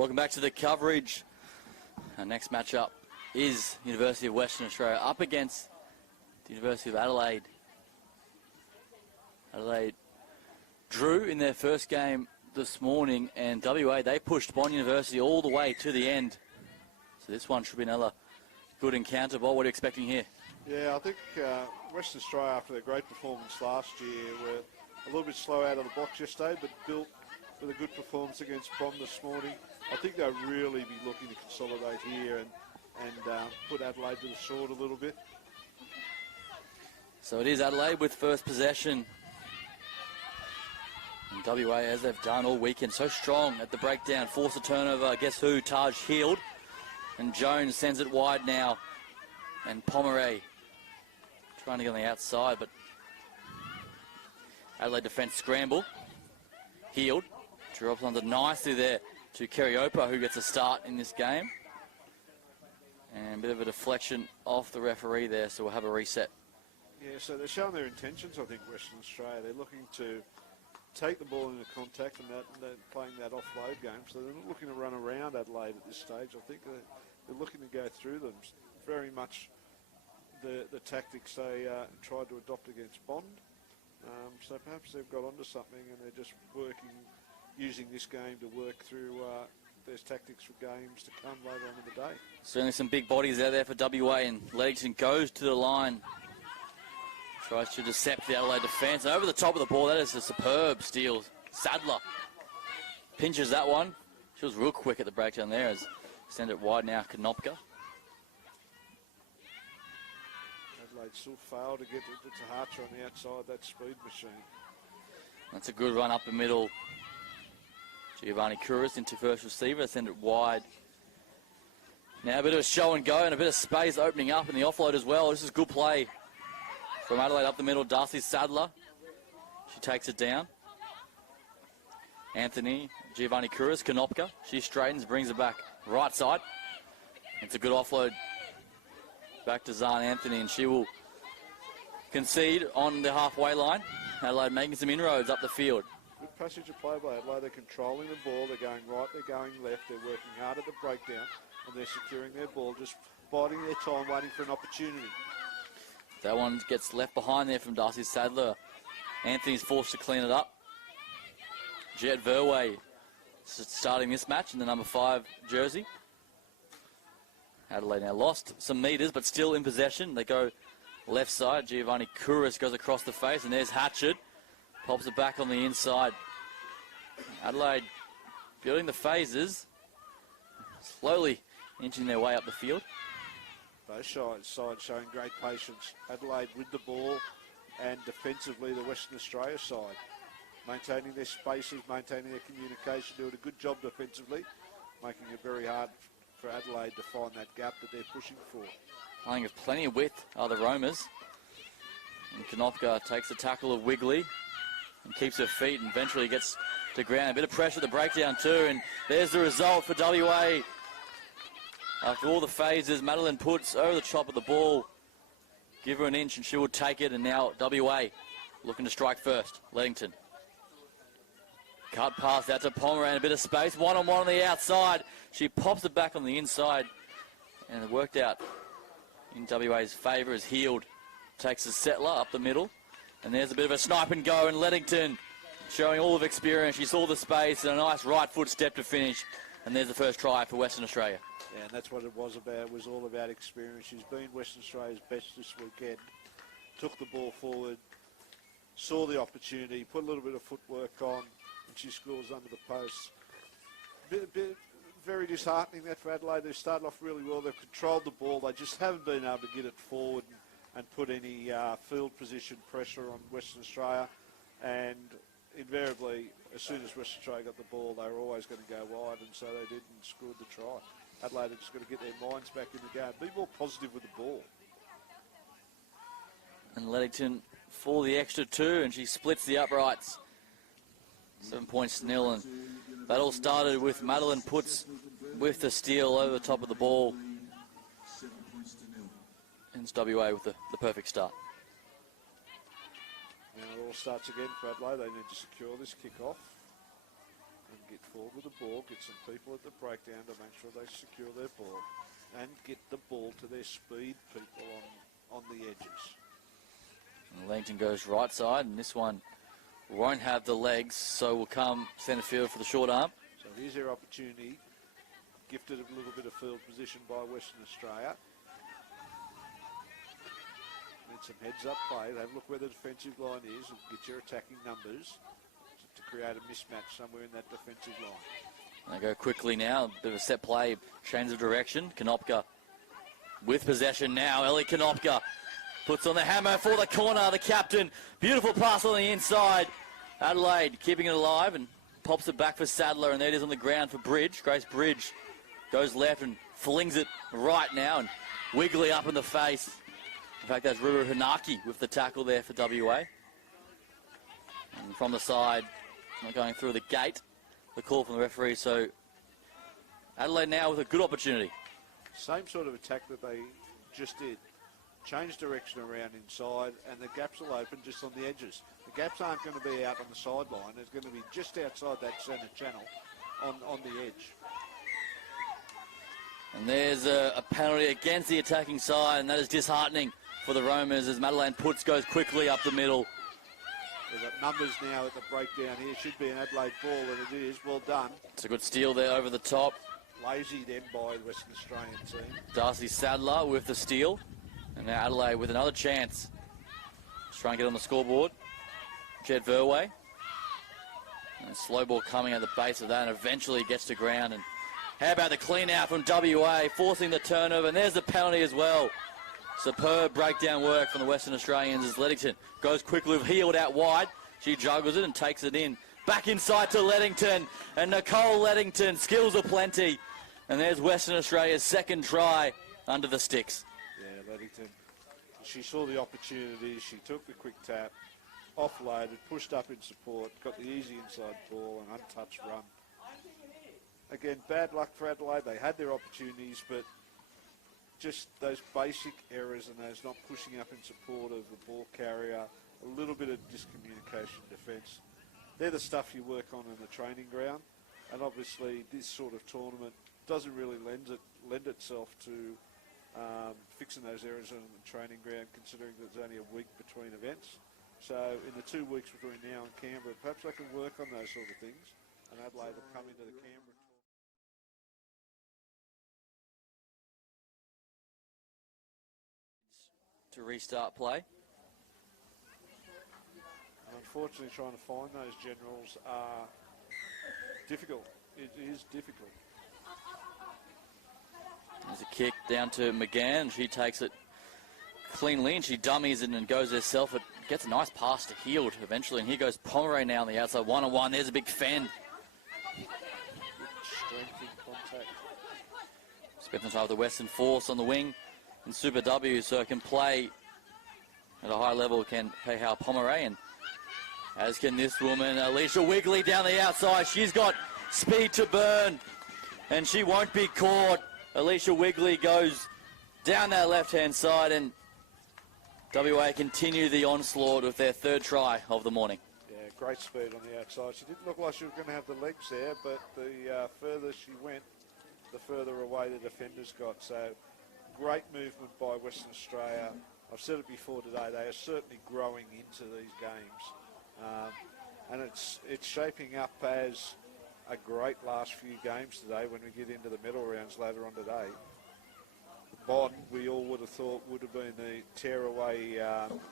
Welcome back to the coverage. Our next matchup is University of Western Australia up against the University of Adelaide. Adelaide drew in their first game this morning, and WA, they pushed Bond University all the way to the end. So this one should be another good encounter. Bob, what are you expecting here? Yeah, I think Western Australia, after their great performance last year, were a little bit slow out of the box yesterday, but built with a good performance against Bond this morning. I think they'll really be looking to consolidate here and put Adelaide to the sword a little bit. So it is Adelaide with first possession. And WA, as they've done all weekend, so strong at the breakdown. Force a turnover. Guess who? Taj Heald. And Jones sends it wide now. And Pomeray trying to get on the outside, but Adelaide defence scramble. Heald drops under nicely there to Kerriopa, who gets a start in this game. And a bit of a deflection off the referee there, so we'll have a reset. Yeah, so they're showing their intentions, I think, Western Australia. They're looking to take the ball into contact and they're playing that offload game. So they're not looking to run around Adelaide at this stage. I think they're looking to go through them. Very much the tactics they tried to adopt against Bond. So perhaps they've got onto something and they're just using this game to work through their tactics for games to come later on in the day. Certainly some big bodies out there for WA, and Leddington goes to the line. Tries to decept the Adelaide defence. Over the top of the ball, that is a superb steal. Sadler pinches that one. She was real quick at the breakdown there as send it wide now, Konopka. Adelaide still failed to get it to Harcher on the outside, that speed machine. That's a good run up the middle. Giovanni Kouris into first receiver, send it wide. Now a bit of a show and go and a bit of space opening up in the offload as well. This is good play from Adelaide up the middle. Darcy Sadler, she takes it down. Anthony, Giovanni Kouris, Konopka, she straightens, brings it back right side. It's a good offload back to Zahn Anthony, and she will concede on the halfway line. Adelaide making some inroads up the field. Good passage of play by Adelaide. They're controlling the ball. They're going right, they're going left. They're working hard at the breakdown, and they're securing their ball, just biding their time, waiting for an opportunity. That one gets left behind there from Darcy Sadler. Anthony's forced to clean it up. Jet Verway starting this match in the number 5 jersey. Adelaide now lost some metres, but still in possession. They go left side. Giovanni Kouris goes across the face, and there's Hatchard. Pops it back on the inside. Adelaide building the phases, slowly inching their way up the field. Both sides showing great patience. Adelaide with the ball, and defensively the Western Australia side. Maintaining their spaces, maintaining their communication, doing a good job defensively, making it very hard for Adelaide to find that gap that they're pushing for. Playing with plenty of width are the Romas. And Konopka takes the tackle of Wigley and keeps her feet and eventually gets to ground. A bit of pressure at the breakdown too, and there's the result for WA. After all the phases, Madeline puts over the top of the ball. Give her an inch and she will take it, and now WA looking to strike first. Leddington. Cut pass out to Pomeray, a bit of space. One-on-one on the outside. She pops it back on the inside, and it worked out in WA's favour as Heald takes a settler up the middle. And there's a bit of a snipe and go, and Leddington showing all of experience. She saw the space and a nice right foot step to finish. And there's the first try for Western Australia. Yeah, and that's what it was about. It was all about experience. She's been Western Australia's best this weekend. Took the ball forward, saw the opportunity, put a little bit of footwork on, and she scores under the post. Very disheartening that for Adelaide. They've started off really well. They've controlled the ball. They just haven't been able to get it forward and put any field position pressure on Western Australia. And invariably, as soon as Western Australia got the ball, they were always going to go wide, and so they did and scored the try. Adelaide have just got to get their minds back in the game. Be more positive with the ball. And Leddington for the extra 2, and she splits the uprights. 7 points to nil, and that all started with Madeline Puts with the steal over the top of the ball. And WA with the perfect start. Now it all starts again for Adelaide. They need to secure this kick-off. and get forward with the ball, get some people at the breakdown to make sure they secure their ball, and get the ball to their speed people on the edges. And Langton goes right side, and this one won't have the legs, so will come centre field for the short arm. So here's their opportunity, gifted a little bit of field position by Western Australia. Need some heads-up play. They look where the defensive line is and get your attacking numbers to create a mismatch somewhere in that defensive line. They go quickly now, a bit of a set play, change of direction. Konopka with possession now. Ellie Konopka puts on the hammer for the corner, the captain. Beautiful pass on the inside. Adelaide keeping it alive and pops it back for Sadler, and there it is on the ground for Bridge. Grace Bridge goes left and flings it right now, and Wiggly up in the face. In fact, that's Ruru Hanaki with the tackle there for WA. And from the side, not going through the gate, the call from the referee. So Adelaide now with a good opportunity. Same sort of attack that they just did. Change direction around inside, and the gaps will open just on the edges. The gaps aren't going to be out on the sideline. It's going to be just outside that centre channel on the edge. And there's a penalty against the attacking side, and that is disheartening for the Romas as Madeleine Putz goes quickly up the middle. They've got numbers now at the breakdown here. Should be an Adelaide ball, and it is. Well done. It's a good steal there over the top. Lazy then by the Western Australian team. Darcy Sadler with the steal. And now Adelaide with another chance. Let's try and get on the scoreboard. Jed Verway. And a slow ball coming at the base of that, and eventually gets to ground. And how about the clean out from WA, forcing the turnover, and there's the penalty as well. Superb breakdown work from the Western Australians as Leddington goes quickly with Heald out wide. She juggles it and takes it in. Back inside to Leddington, and Nicole Leddington, skills aplenty. And there's Western Australia's second try under the sticks. Yeah, Leddington, she saw the opportunity, she took the quick tap, offloaded, pushed up in support, got the easy inside ball, an untouched run. Again, bad luck for Adelaide. They had their opportunities, but just those basic errors and those not pushing up in support of the ball carrier, a little bit of discommunication defence. They're the stuff you work on in the training ground, and obviously this sort of tournament doesn't really lend itself to fixing those errors on the training ground, considering that there's only a week between events. So in the 2 weeks between now and Canberra, perhaps they can work on those sort of things, and Adelaide will come into the Canberra to restart play. Unfortunately, trying to find those generals are difficult. It is difficult. There's a kick down to McGann. She takes it cleanly and she dummies it and goes herself. It gets a nice pass to Heald eventually, and here goes Pomeroy now on the outside. 1-on-1. There's a big fend. Strength in contact. Spent some time with the Western Force on the wing in Super W, so it can play at a high level, can pay how Pomeroy, and as can this woman, Alicia Wigley down the outside. She's got speed to burn, and she won't be caught. Alicia Wigley goes down that left-hand side, and WA continue the onslaught with their third try of the morning. Yeah, great speed on the outside. She didn't look like she was going to have the legs there, but the further she went, the further away the defenders got. So great movement by Western Australia. I've said it before today, they are certainly growing into these games. And it's shaping up as a great last few games today when we get into the medal rounds later on today. Bond, we all would have thought would have been the tear-away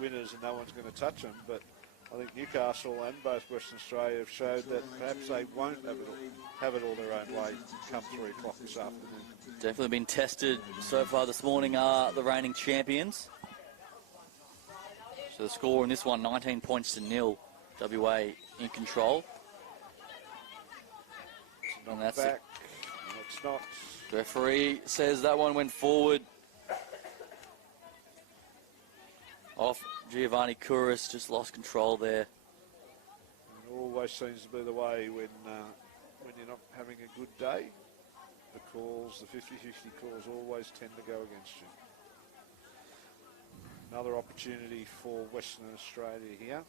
winners and no one's going to touch them, but I think Newcastle and both Western Australia have showed that perhaps they won't have it all their own way come 3 o'clock this afternoon. Definitely been tested so far this morning are the reigning champions. So the score in this one, 19 points to 0. WA in control. And that's back. It's not. The referee says that one went forward. Off Giovanni Kouris, just lost control there. It always seems to be the way when you're not having a good day. The calls, the 50-50 calls always tend to go against you. Another opportunity for Western Australia here.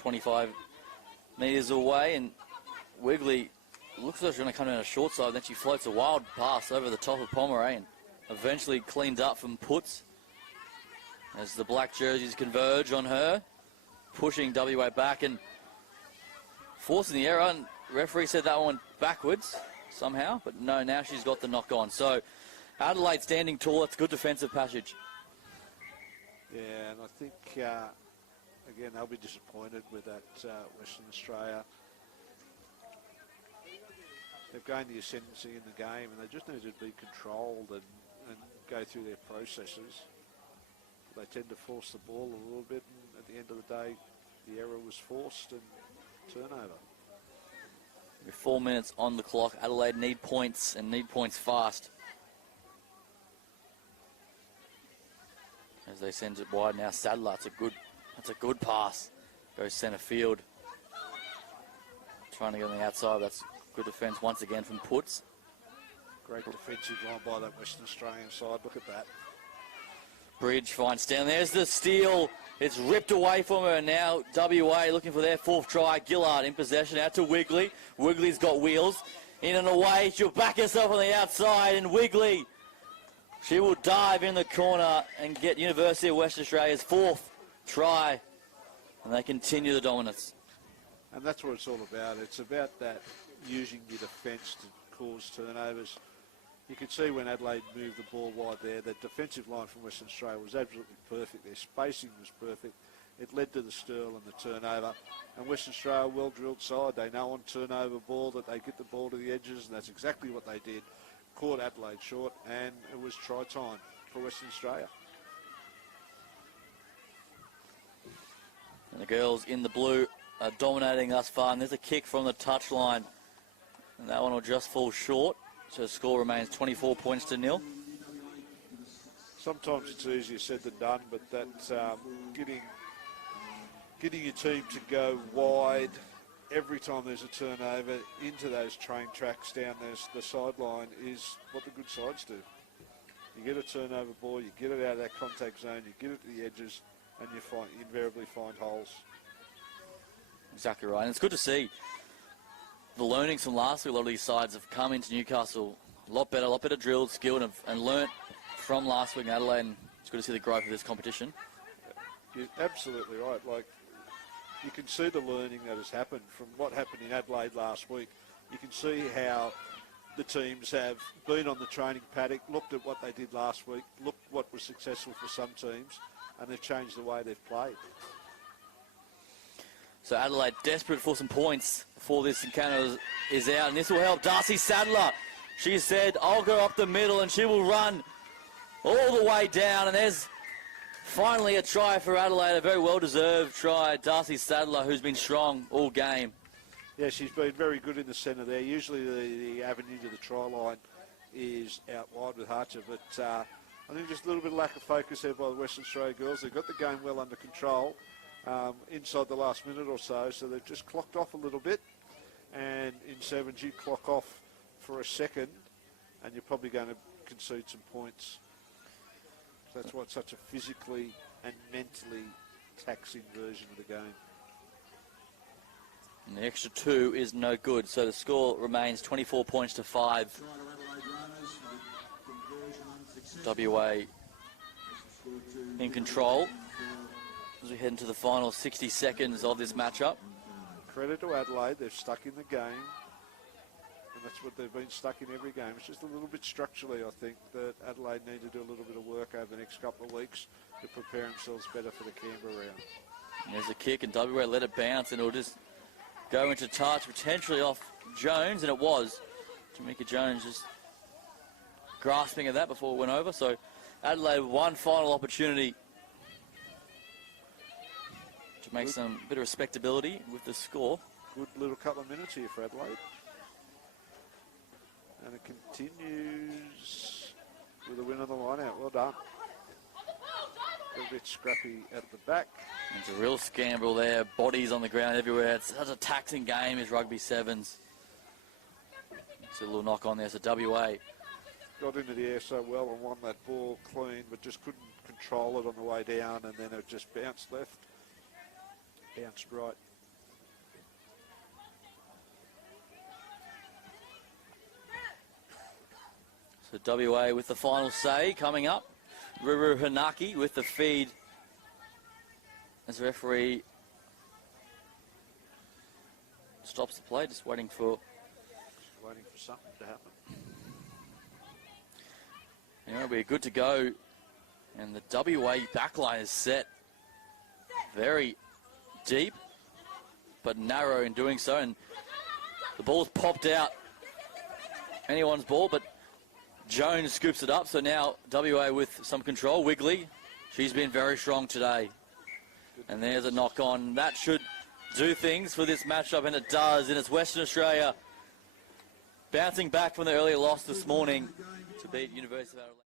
25 metres away, and Wigley looks like she's going to come down a short side, then she floats a wild pass over the top of Pomeroy and eventually cleaned up from puts as the black jerseys converge on her, pushing WA back and forcing the error. And referee said that one went backwards somehow, but no, now she's got the knock on. So Adelaide standing tall. It's good defensive passage. Yeah, and I think, again, they'll be disappointed with that Western Australia. They've gained the ascendancy in the game, and they just need to be controlled and go through their processes. They tend to force the ball a little bit, and at the end of the day, the error was forced and turnover. With 4 minutes on the clock, Adelaide need points, and need points fast. As they send it wide now, Sadler, that's a good pass. Goes centre field. Trying to get on the outside, that's good defence once again from Puts. Great defensive line by that Western Australian side, look at that. Bridge finds down, there's the steal. It's ripped away from her, and now WA looking for their fourth try. Gillard in possession, out to Wigley. Wigley's got wheels. In and away, she'll back herself on the outside, and Wigley, she will dive in the corner and get University of Western Australia's fourth try, and they continue the dominance. And that's what it's all about. It's about that, using your defence to cause turnovers. You could see when Adelaide moved the ball wide there, the defensive line from Western Australia was absolutely perfect. Their spacing was perfect. It led to the steal and the turnover. And Western Australia, well-drilled side. They know on turnover ball that they get the ball to the edges, and that's exactly what they did. Caught Adelaide short, and it was try time for Western Australia. And the girls in the blue are dominating thus far, and there's a kick from the touchline, and that one will just fall short. So the score remains 24 points to 0. Sometimes it's easier said than done, but that getting your team to go wide every time there's a turnover into those train tracks down the sideline is what the good sides do. You get a turnover ball, you get it out of that contact zone, you get it to the edges, and you invariably find holes. Exactly right, and it's good to see the learnings from last week. A lot of these sides have come into Newcastle a lot better drilled, skilled, and learnt from last week in Adelaide, and it's good to see the growth of this competition. You're absolutely right. Like, you can see the learning that has happened from what happened in Adelaide last week. You can see how the teams have been on the training paddock, looked at what they did last week, looked what was successful for some teams, and they've changed the way they've played. So Adelaide desperate for some points before this encounter is out, and this will help Darcy Sadler. She said, I'll go up the middle, and she will run all the way down, and there's finally a try for Adelaide, a very well-deserved try. Darcy Sadler, who's been strong all game. Yeah, she's been very good in the centre there. Usually the avenue to the try line is out wide with Harcher, but I think just a little bit of lack of focus there by the Western Australia girls. They've got the game well under control inside the last minute or so they've just clocked off a little bit. And in sevens, you clock off for a second, and you're probably going to concede some points. So that's why it's such a physically and mentally taxing version of the game. And the extra 2 is no good, so the score remains 24 points to 5. WA in control as we head into the final 60 seconds of this matchup. Credit to Adelaide, they've stuck in the game, and that's what they've been stuck in every game. It's just a little bit structurally, I think, that Adelaide need to do a little bit of work over the next couple of weeks to prepare themselves better for the Canberra round. And there's a kick, and WA let it bounce, and it'll just go into touch, potentially off Jones, and it was. Jamaica Jones just grasping at that before it went over. So Adelaide, one final opportunity to make some bit of respectability with the score. Good little couple of minutes here for Adelaide. And it continues with a win on the line out. Well done. A little bit scrappy at the back. It's a real scramble there. Bodies on the ground everywhere. It's such a taxing game is rugby sevens. It's a little knock on there. So WA got into the air so well and won that ball clean, but just couldn't control it on the way down, and then it just bounced left, bounced right. So WA with the final say coming up. Ruru Hanaki with the feed as the referee stops the play, just waiting for something to happen. Anyway, we're good to go. And the WA backline is set very deep, but narrow in doing so. And the ball's popped out. Anyone's ball, but Jones scoops it up. So now WA with some control. Wigley, she's been very strong today. And there's a knock on. That should do things for this matchup, and it does. And it's Western Australia bouncing back from the earlier loss this morning to beat University of Adelaide.